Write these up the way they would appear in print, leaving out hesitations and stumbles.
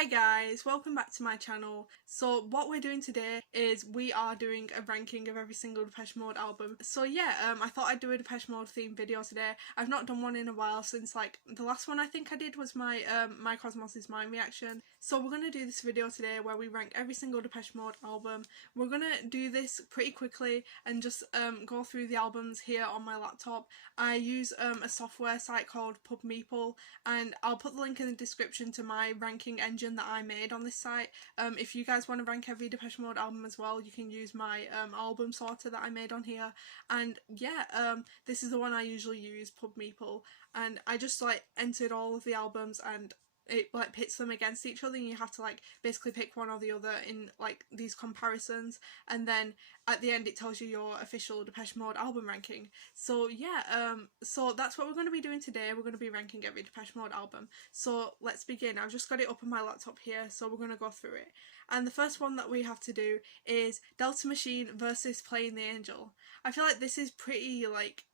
Hi guys, welcome back to my channel. So what we're doing today is we are doing a ranking of every single Depeche Mode album. So yeah, I thought I'd do a Depeche Mode themed video today. I've not done one in a while since like the last one I think I did was my My Cosmos Is Mine reaction. So we're gonna do this video today where we rank every single Depeche Mode album. We're gonna do this pretty quickly and just go through the albums here on my laptop. I use a software site called PubMeeple, and I'll put the link in the description to my ranking engine that I made on this site. If you guys want to rank every Depeche Mode album as well, you can use my album sorter that I made on here. And yeah, this is the one I usually use, PubMeeple, and I just like entered all of the albums and it like pits them against each other, and you have to like basically pick one or the other in like these comparisons, and then at the end it tells you your official Depeche Mode album ranking. So yeah, so that's what we're going to be doing today. We're going to be ranking every Depeche Mode album. So let's begin. I've just got it up on my laptop here, so we're going to go through it. And the first one that we have to do is Delta Machine versus Playing the Angel. I feel like this is pretty like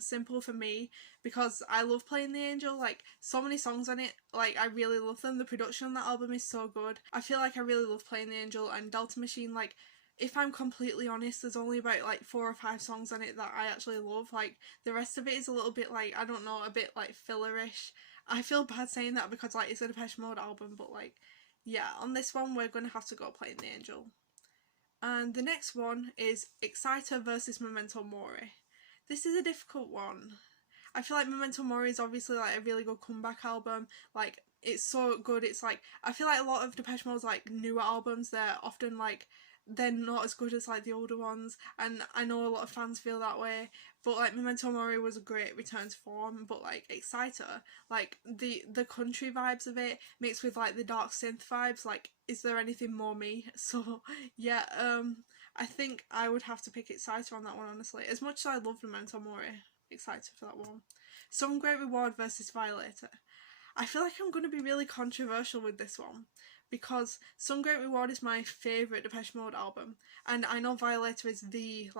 simple for me because I love Playing the Angel. Like, so many songs on it, like I really love them. The production on that album is so good. I feel like I really love Playing the Angel, and Delta Machine, like, if I'm completely honest, there's only about like 4 or 5 songs on it that I actually love. Like, the rest of it is a little bit like, I don't know, a bit like fillerish. I feel bad saying that because like it's a Depeche Mode album, but like, yeah, on this one we're gonna have to go Playing the Angel. And the next one is Exciter versus Memento Mori. This is a difficult one. I feel like Memento Mori is obviously like a really good comeback album. Like, it's so good. It's like, I feel like a lot of Depeche Mode's like newer albums, they're often like, they're not as good as like the older ones, and I know a lot of fans feel that way. But like Memento Mori was a great return to form, but like Exciter, like the country vibes of it mixed with like the dark synth vibes, like, is there anything more me? So yeah, I think I would have to pick Exciter on that one, honestly. As much as I love Memento Mori, Excited for that one. Some Great Reward versus Violator. I feel like I'm going to be really controversial with this one because Some Great Reward is my favourite Depeche Mode album, and I know Violator is the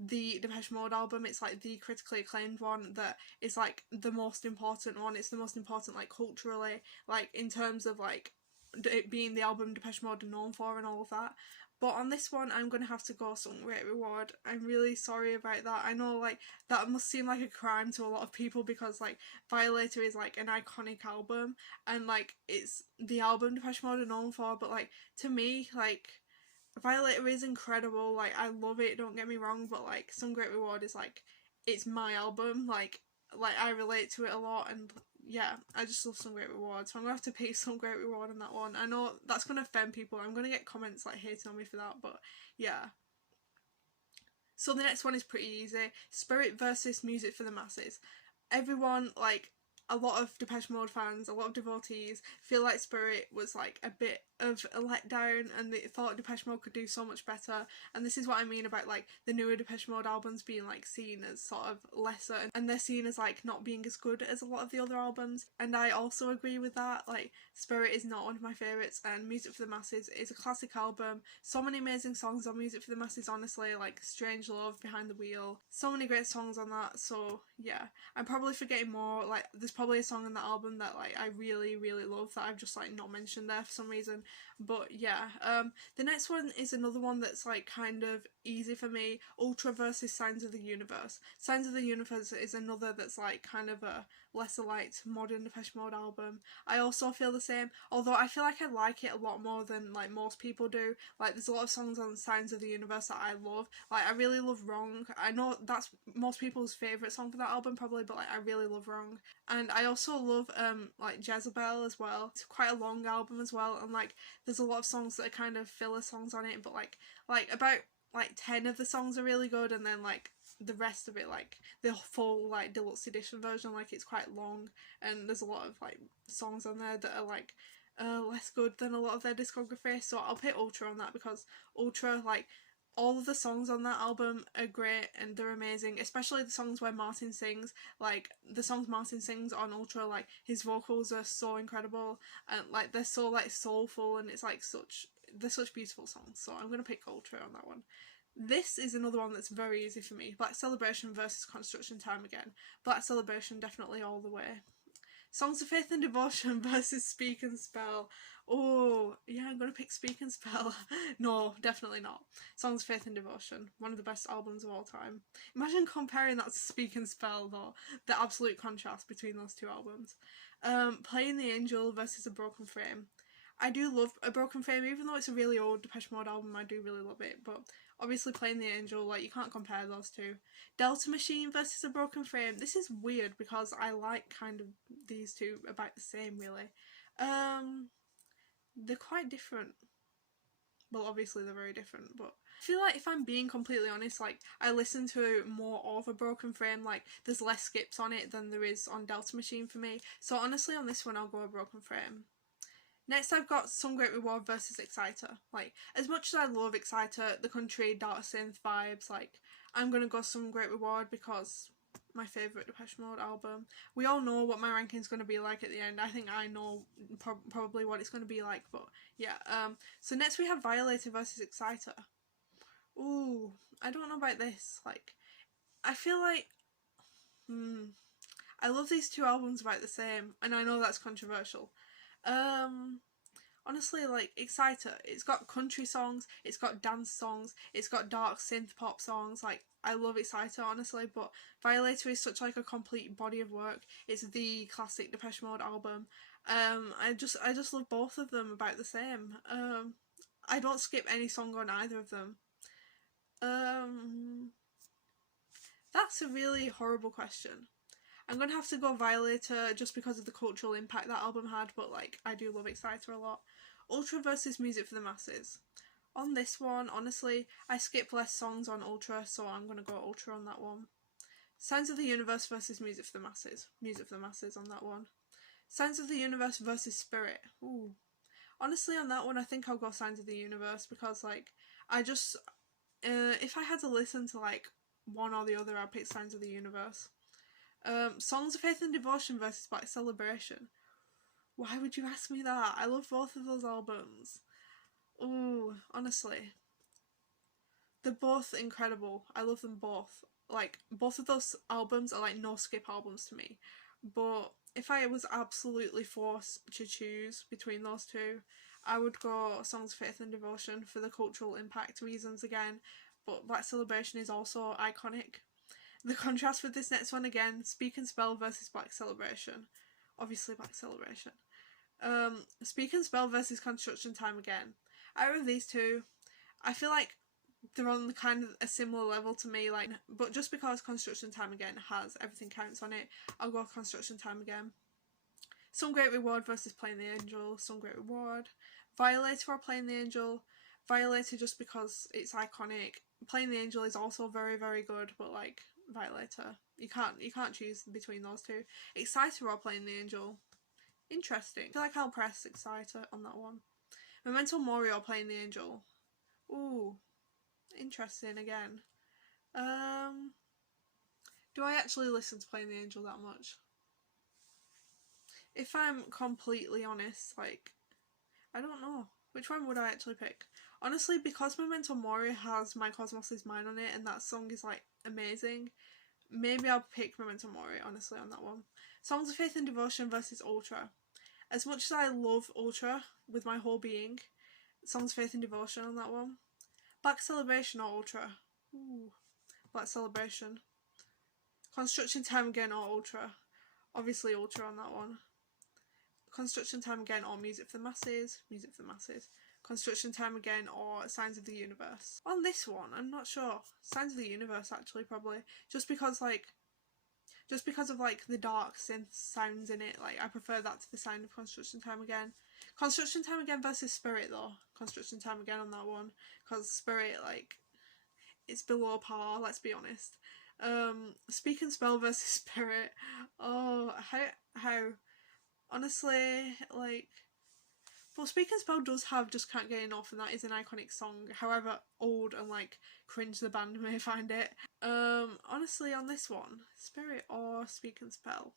Depeche Mode album. It's like the critically acclaimed one that is like the most important one. It's the most important like culturally, like in terms of like it being the album Depeche Mode are known for and all of that. But on this one, I'm going to have to go Some Great Reward. I'm really sorry about that. I know like that must seem like a crime to a lot of people because like Violator is like an iconic album and like it's the album Depeche Mode are known for, but like to me, like Violator is incredible. Like, I love it, don't get me wrong, but like Some Great Reward is like, it's my album. Like I relate to it a lot, and yeah, I just love Some Great Reward, so I'm gonna have to pick Some Great Reward on that one. I know that's gonna offend people, I'm gonna get comments like hating on me for that, but yeah. So the next one is pretty easy. Spirit versus Music for the Masses. Everyone, like, a lot of Depeche Mode fans, a lot of devotees feel like Spirit was like a bit of a letdown and they thought Depeche Mode could do so much better, and this is what I mean about like the newer Depeche Mode albums being like seen as sort of lesser and they're seen as like not being as good as a lot of the other albums, and I also agree with that. Like, Spirit is not one of my favourites, and Music for the Masses is a classic album. So many amazing songs on Music for the Masses, honestly, like Strange Love, Behind the Wheel, so many great songs on that. So yeah, I'm probably forgetting more. Like, there's probably a song on that album that like I really love that I've just like not mentioned there for some reason. But yeah, the next one is another one that's like kind of easy for me. Ultra versus Signs of the Universe. Signs of the Universe is another that's like kind of a lesser liked modern Depeche Mode album. I also feel the same, although I feel like I like it a lot more than like most people do. Like, there's a lot of songs on Signs of the Universe that I love. Like, I really love Wrong. I know that's most people's favourite song for that album probably, but like I really love Wrong. And I also love like Jezebel as well. It's quite a long album as well, and like there's a lot of songs that are kind of filler songs on it, but like about like 10 of the songs are really good, and then like the rest of it, like the full like deluxe edition version, like it's quite long and there's a lot of like songs on there that are like less good than a lot of their discography. So I'll put Ultra on that because Ultra, like, all of the songs on that album are great and they're amazing, especially the songs where Martin sings. Like, the songs Martin sings on Ultra, like his vocals are so incredible and like they're so like soulful, and it's like they're such beautiful songs. So I'm gonna pick Ultra on that one. This is another one that's very easy for me. Black Celebration versus Construction Time again. Black Celebration definitely all the way. Songs of Faith and Devotion versus Speak and Spell. Oh, yeah, I'm gonna pick Speak and Spell. No, definitely not. Songs of Faith and Devotion, one of the best albums of all time. Imagine comparing that to Speak and Spell, though. The absolute contrast between those two albums. Playing the Angel versus A Broken Frame. I do love A Broken Frame, even though it's a really old Depeche Mode album, I do really love it, but obviously Playing the Angel, like, you can't compare those two. Delta Machine versus A Broken Frame. This is weird because I like kind of these two about the same, really. They're quite different. Well, obviously they're very different, but I feel like if I'm being completely honest, like, I listen to more of A Broken Frame, like, there's less skips on it than there is on Delta Machine for me. So honestly, on this one, I'll go A Broken Frame. Next, I've got Some Great Reward versus Exciter. Like, as much as I love Exciter, the country, dark synth vibes, like, I'm gonna go Some Great Reward because my favourite Depeche Mode album. We all know what my ranking's gonna be like at the end. I think I know probably what it's gonna be like, but yeah. So next we have Violator versus Exciter. Ooh, I don't know about this. Like, I feel like, I love these two albums about the same, and I know that's controversial. Honestly, like, Exciter, it's got country songs, it's got dance songs, it's got dark synth pop songs. Like, I love Exciter, honestly, but Violator is such, like, a complete body of work. It's the classic Depeche Mode album. I just love both of them about the same. I don't skip any song on either of them. That's a really horrible question. I'm gonna have to go Violator just because of the cultural impact that album had, but, like, I do love Exciter a lot. Ultra versus Music for the Masses. On this one, honestly, I skip less songs on Ultra, so I'm gonna go Ultra on that one. Sounds of the Universe versus Music for the Masses. Music for the Masses on that one. Sounds of the Universe versus Spirit. Ooh. Honestly, on that one, I think I'll go Sounds of the Universe because, like, I just, if I had to listen to, like, one or the other, I'd pick Sounds of the Universe. Songs of Faith and Devotion versus Black Celebration. Why would you ask me that? I love both of those albums. Ooh, honestly. They're both incredible. I love them both. Like, both of those albums are, like, no skip albums to me. But if I was absolutely forced to choose between those two, I would go Songs of Faith and Devotion for the cultural impact reasons again. But Black Celebration is also iconic. The contrast with this next one again, Speak and Spell versus Black Celebration. Obviously Black Celebration. Speak and Spell versus Construction Time Again. Out of these two, I feel like they're on kind of a similar level to me, like, but just because Construction Time Again has Everything Counts on it, I'll go Construction Time Again. Some Great Reward versus Playing the Angel. Some Great Reward. Violator or Playing the Angel. Violator just because it's iconic. Playing the Angel is also very, very good, but, like, Violator. You can't choose between those two. Exciter or Playing the Angel. Interesting. I feel like I'll press Exciter on that one. Memento Mori or Playing the Angel. Ooh. Interesting again. Do I actually listen to Playing the Angel that much? If I'm completely honest, like, I don't know. Which one would I actually pick? Honestly, because Memento Mori has My Cosmos Is Mine on it and that song is, like, amazing, maybe I'll pick Memento Mori, honestly, on that one. Songs of Faith and Devotion versus Ultra. As much as I love Ultra with my whole being, Songs of Faith and Devotion on that one. Black Celebration or Ultra? Ooh, Black Celebration. Construction Time Again or Ultra? Obviously Ultra on that one. Construction Time Again or Music for the Masses? Music for the Masses. Construction Time Again or Signs of the Universe? On this one, I'm not sure. Signs of the Universe, actually, probably. Just because of, like, the dark synth sounds in it, like, I prefer that to the sound of Construction Time Again. Construction Time Again versus Spirit, though. Construction Time Again on that one. Because Spirit, like, it's below par, let's be honest. Speak and Spell versus Spirit. Oh, how? Honestly, like, well, Speak and Spell does have Just Can't Get Enough, and that is an iconic song, however old and, like, cringe the band may find it. Honestly, on this one, Spirit or Speak and Spell?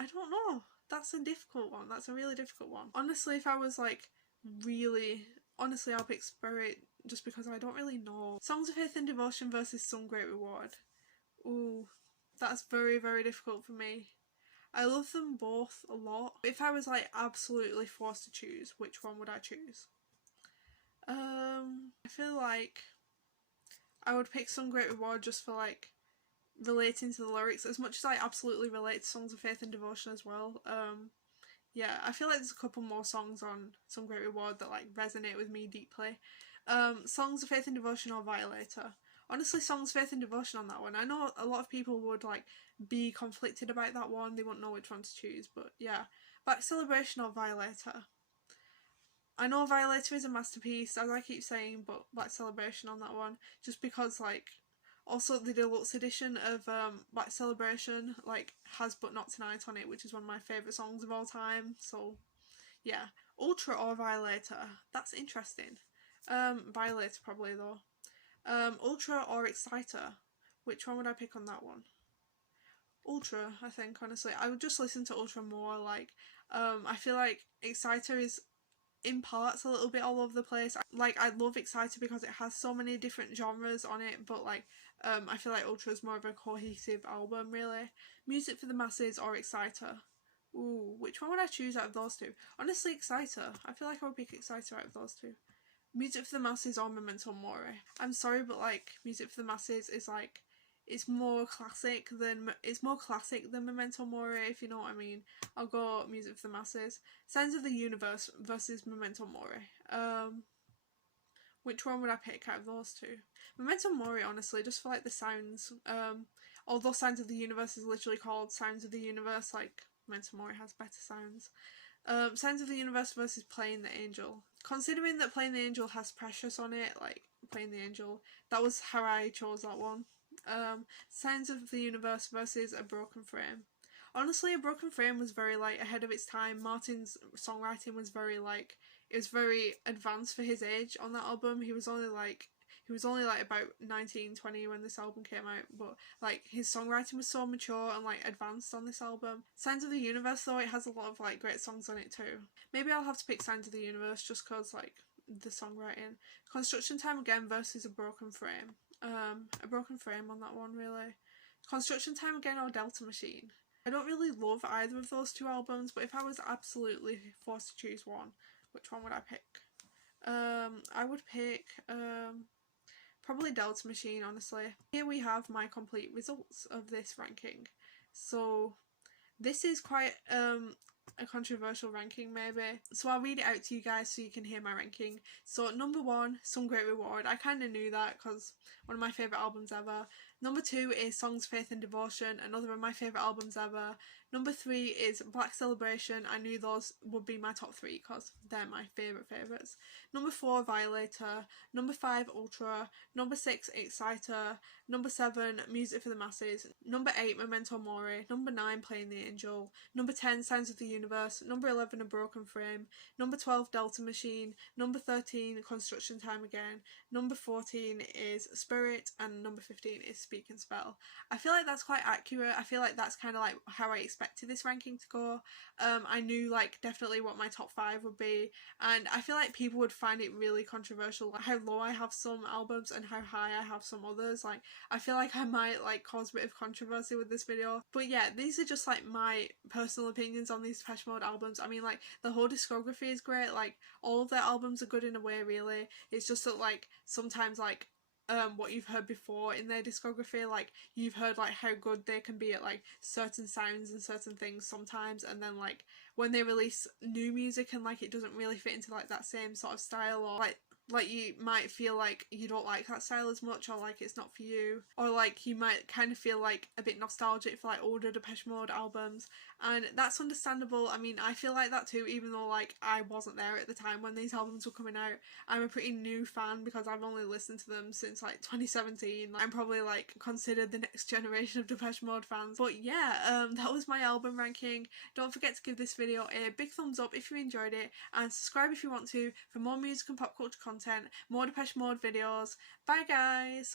I don't know. That's a difficult one. That's a really difficult one. Honestly, if I was, like, really... Honestly, I'll pick Spirit just because I don't really know. Songs of Faith and Devotion versus Some Great Reward. Ooh, that's very, very difficult for me. I love them both a lot. If I was like absolutely forced to choose, which one would I choose? I feel like I would pick Some Great Reward just for like relating to the lyrics, as much as I absolutely relate to Songs of Faith and Devotion as well. Yeah, I feel like there's a couple more songs on Some Great Reward that like resonate with me deeply. Songs of Faith and Devotion or Violator. Honestly, Songs of Faith and Devotion on that one. I know a lot of people would like be conflicted about that one. They wouldn't know which one to choose, but yeah. Black Celebration or Violator. I know Violator is a masterpiece, as I keep saying, but Black Celebration on that one, just because like also the deluxe edition of Black Celebration like has But Not Tonight on it, which is one of my favourite songs of all time. So yeah. Ultra or Violator? That's interesting. Violator probably though. Ultra or Exciter? Which one would I pick on that one? Ultra, I think, honestly. I would just listen to Ultra more. Like, I feel like Exciter is in parts a little bit all over the place. Like, I love Exciter because it has so many different genres on it, but like, I feel like Ultra is more of a cohesive album, really. Music for the Masses or Exciter? Ooh, which one would I choose out of those two? Honestly, Exciter. I feel like I would pick Exciter out of those two. Music for the Masses or Memento Mori. I'm sorry, but like, Music for the Masses is like, it's more classic than Memento Mori, if you know what I mean. I'll go Music for the Masses. Signs of the Universe versus Memento Mori. Which one would I pick out of those two? Memento Mori, honestly, just for like the sounds. Although Signs of the Universe is literally called Sounds of the Universe, like Memento Mori has better sounds. Signs of the Universe versus Playing the Angel. Considering that Playing the Angel has Precious on it, like Playing the Angel, that was how I chose that one. Signs of the Universe versus A Broken Frame. Honestly, A Broken Frame was very like ahead of its time. Martin's songwriting was very like, it was very advanced for his age on that album. He was only like about 19, 20 when this album came out, but like his songwriting was so mature and like advanced on this album. Signs of the Universe though, it has a lot of like great songs on it too. Maybe I'll have to pick Signs of the Universe just cause like the songwriting. Construction Time Again versus A Broken Frame. A Broken Frame on that one, really. Construction Time Again or Delta Machine. I don't really love either of those two albums, but if I was absolutely forced to choose one, which one would I pick? I would pick probably Delta Machine, honestly. Here we have my complete results of this ranking. So this is quite a controversial ranking maybe. So I'll read it out to you guys so you can hear my ranking. So number 1, Some Great Reward. I kind of knew that because one of my favourite albums ever. Number 2 is Songs, Faith and Devotion, another of my favourite albums ever. Number 3 is Black Celebration. I knew those would be my top 3 because they're my favourites. Number 4, Violator. Number 5, Ultra. Number 6, Exciter. Number 7, Music for the Masses. Number 8, Memento Mori. Number 9, Playing the Angel. Number 10, Sounds of the Universe. Number 11, A Broken Frame. Number 12, Delta Machine. Number 13, Construction Time Again. Number 14 is Spirit, and number 15 is Speak and Spell. I feel like that's quite accurate. I feel like that's kind of like how I expected this ranking to go. I knew like definitely what my top 5 would be, and I feel like people would find it really controversial like how low I have some albums and how high I have some others. Like I feel like I might like cause a bit of controversy with this video, but yeah, these are just like my personal opinions on these Depeche Mode albums. I mean, like the whole discography is great, like all of their albums are good in a way, really. It's just that like sometimes like what you've heard before in their discography, like you've heard like how good they can be at like certain sounds and certain things sometimes, and then like when they release new music and like it doesn't really fit into like that same sort of style, or like you might feel like you don't like that style as much, or like it's not for you, or like you might kind of feel like a bit nostalgic for like older Depeche Mode albums, and that's understandable. I mean, I feel like that too, even though like I wasn't there at the time when these albums were coming out. I'm a pretty new fan because I've only listened to them since like 2017. I'm probably like considered the next generation of Depeche Mode fans. But yeah, that was my album ranking. Don't forget to give this video a big thumbs up if you enjoyed it, and subscribe if you want to for more music and pop culture content, more Depeche Mode videos. Bye guys!